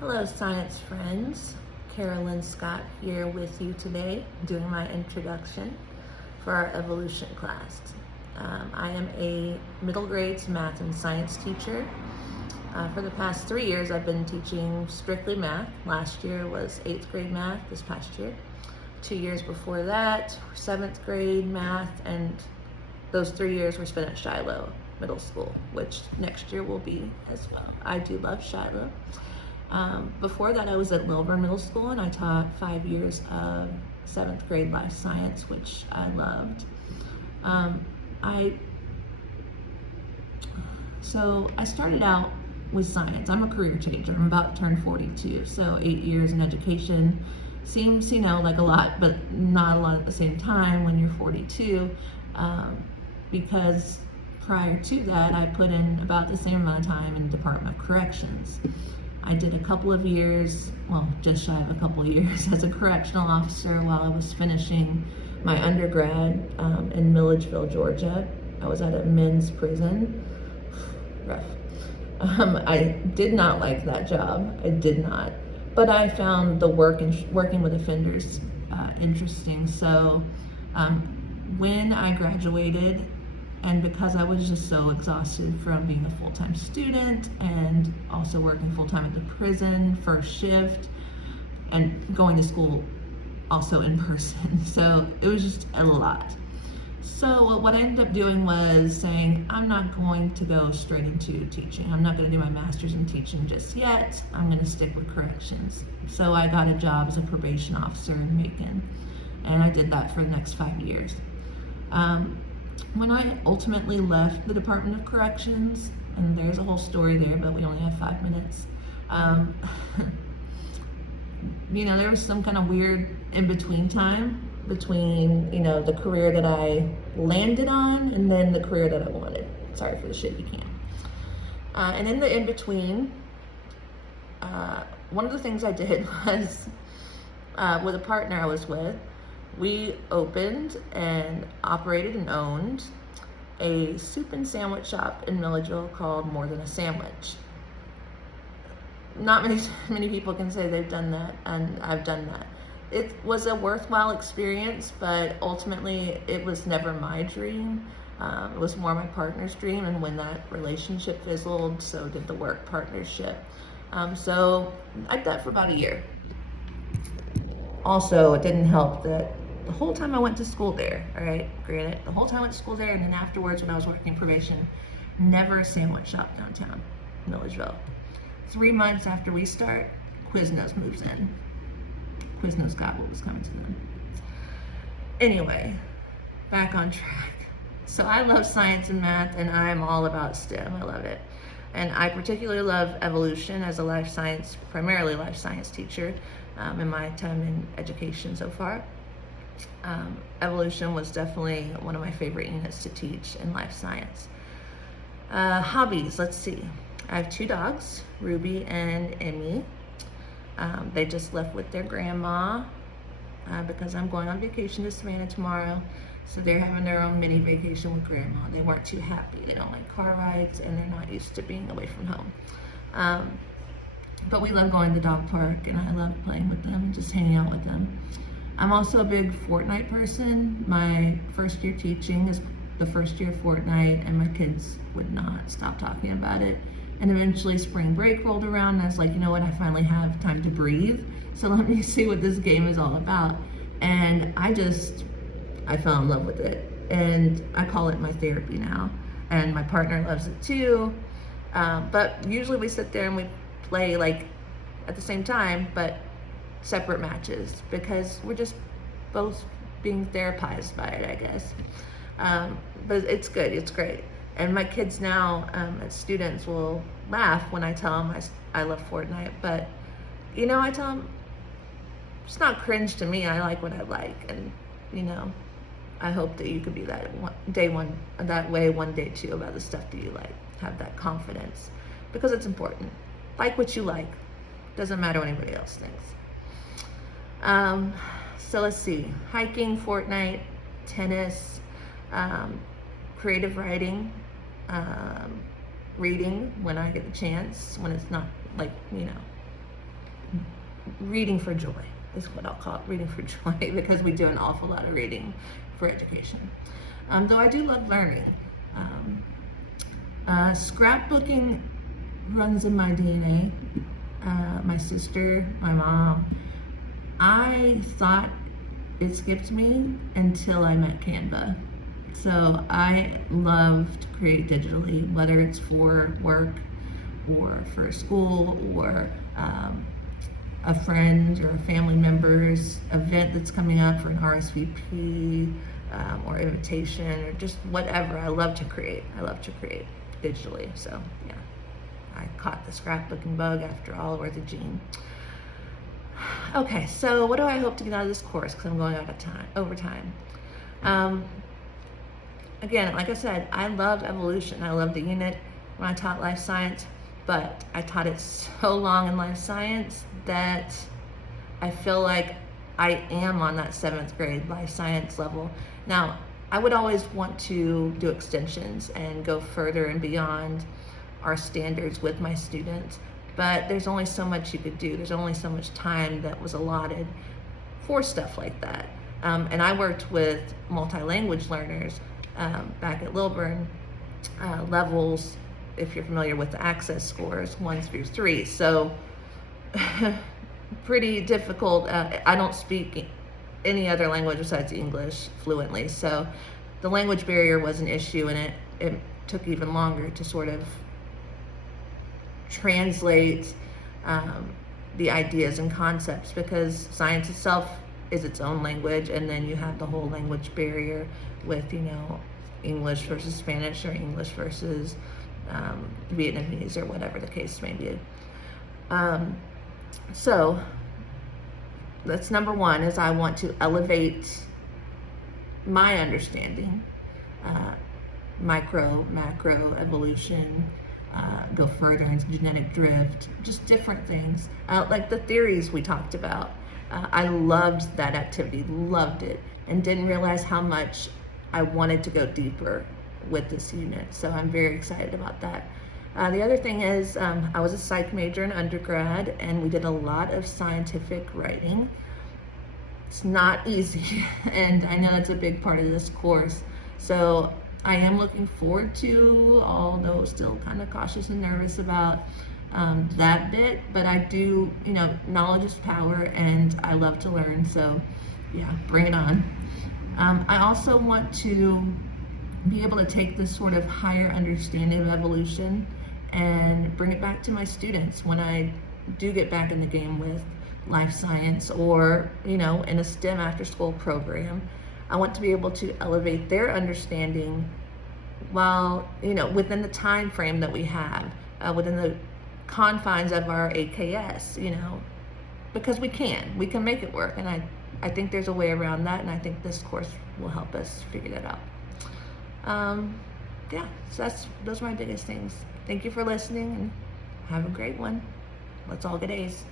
Hello, science friends. Carolyn Scott here with you today, doing my introduction for our evolution class. I am a middle grades math and science teacher. For the past 3 years, I've been teaching strictly math. Last year was 8th grade math, this past year. 2 years before that, 7th grade math, and those 3 years were spent at Shiloh Middle School, which next year will be as well. I do love Shiloh. Before that, I was at Wilbur Middle School and I taught 5 years of 7th grade life science, which I loved. So I started out with science. I'm a career changer. I'm about to turn 42, so 8 years in education seems, like a lot, but not a lot at the same time when you're 42, because prior to that, I put in about the same amount of time in the Department of Corrections. I did a couple of years, just shy of a couple of years as a correctional officer while I was finishing my undergrad in Milledgeville, Georgia. I was at a men's prison. Rough. I did not like that job. I did not. But I found the working with offenders interesting. So when I graduated, and because I was just so exhausted from being a full-time student and also working full-time at the prison, first shift, and going to school also in person. So it was just a lot. So what I ended up doing was saying, I'm not going to go straight into teaching. I'm not going to do my master's in teaching just yet. I'm going to stick with corrections. So I got a job as a probation officer in Macon, and I did that for the next 5 years. When I ultimately left the Department of Corrections, and there's a whole story there, but we only have 5 minutes, there was some kind of weird in-between time between, the career that I landed on and then the career that I wanted. Sorry for the shit you can. And in the in-between, one of the things I did was, with a partner I was with, we opened and operated and owned a soup and sandwich shop in Milledgeville called More Than a Sandwich. Not many people can say they've done that, and I've done that. It was a worthwhile experience, but ultimately it was never my dream. It was more my partner's dream, and when that relationship fizzled, so did the work partnership. So I did that for about a year. Also, it didn't help that the whole time I went to school there, all right, granted, the whole time I went to school there, and then afterwards when I was working probation, never a sandwich shop downtown Milledgeville. 3 months after we start, Quiznos moves in. Quiznos got what was coming to them. Anyway, back on track. So I love science and math, and I'm all about STEM. I love it. And I particularly love evolution as a primarily life science teacher in my time in education so far. Evolution was definitely one of my favorite units to teach in life science. Hobbies, let's see. I have 2 dogs, Ruby and Emmy. They just left with their grandma because I'm going on vacation to Savannah tomorrow. So they're having their own mini vacation with grandma. They weren't too happy. They don't like car rides and they're not used to being away from home. But we love going to the dog park, and I love playing with them and just hanging out with them. I'm also a big Fortnite person. My first year teaching is the first year of Fortnite, and my kids would not stop talking about it. And eventually spring break rolled around, and I was like, you know what, I finally have time to breathe. So let me see what this game is all about. And I fell in love with it. And I call it my therapy now. And my partner loves it too. But usually we sit there and we play at the same time, but separate matches, because we're just both being therapized by it, I guess. But it's good, it's great. And my kids now, as students, will laugh when I tell them I love Fortnite, but I tell them it's not cringe to me. I like what I like, and I hope that you could be that way one day too, about the stuff that you like. Have that confidence, because it's important. Like what you like. Doesn't matter what anybody else thinks. So let's see. Hiking, Fortnite, tennis, creative writing, reading when I get the chance, when it's not reading for joy is what I'll call it, reading for joy, because we do an awful lot of reading for education. Though I do love learning. Scrapbooking runs in my DNA. My sister, my mom. I thought it skipped me until I met Canva. So I love to create digitally, whether it's for work or for school or a friend or a family member's event that's coming up for an RSVP or invitation or just whatever. I love to create. I love to create digitally. So yeah, I caught the scrapbooking bug after all worth a gene. Okay, so what do I hope to get out of this course? Because I'm going out of time, over time. Again, like I said, I love evolution. I love the unit when I taught life science, but I taught it so long in life science that I feel like I am on that 7th grade life science level. Now, I would always want to do extensions and go further and beyond our standards with my students, but there's only so much you could do. There's only so much time that was allotted for stuff like that. And I worked with multi-language learners back at Lilburn, levels, if you're familiar with the access scores, 1 through 3. So pretty difficult. I don't speak any other language besides English fluently. So the language barrier was an issue, and it took even longer to sort of translate the ideas and concepts, because science itself is its own language, and then you have the whole language barrier with, you know, English versus Spanish or English versus Vietnamese or whatever the case may be. So that's number one, is I want to elevate my understanding, micro, macro, evolution, go further into genetic drift, just different things. Like the theories we talked about. I loved that activity, loved it, and didn't realize how much I wanted to go deeper with this unit. So I'm very excited about that. The other thing is, I was a psych major in undergrad, and we did a lot of scientific writing. It's not easy, and I know that's a big part of this course. So I am looking forward to, although still kind of cautious and nervous about that bit, but I do, you know, knowledge is power, and I love to learn, so yeah, bring it on. I also want to be able to take this sort of higher understanding of evolution and bring it back to my students when I do get back in the game with life science, or, you know, in a STEM after school program. I want to be able to elevate their understanding while, you know, within the time frame that we have, within the confines of our AKS, you know, because we can make it work, and I think there's a way around that, and I think this course will help us figure that out. Yeah, so those are my biggest things. Thank you for listening, and have a great one. Let's all get A's.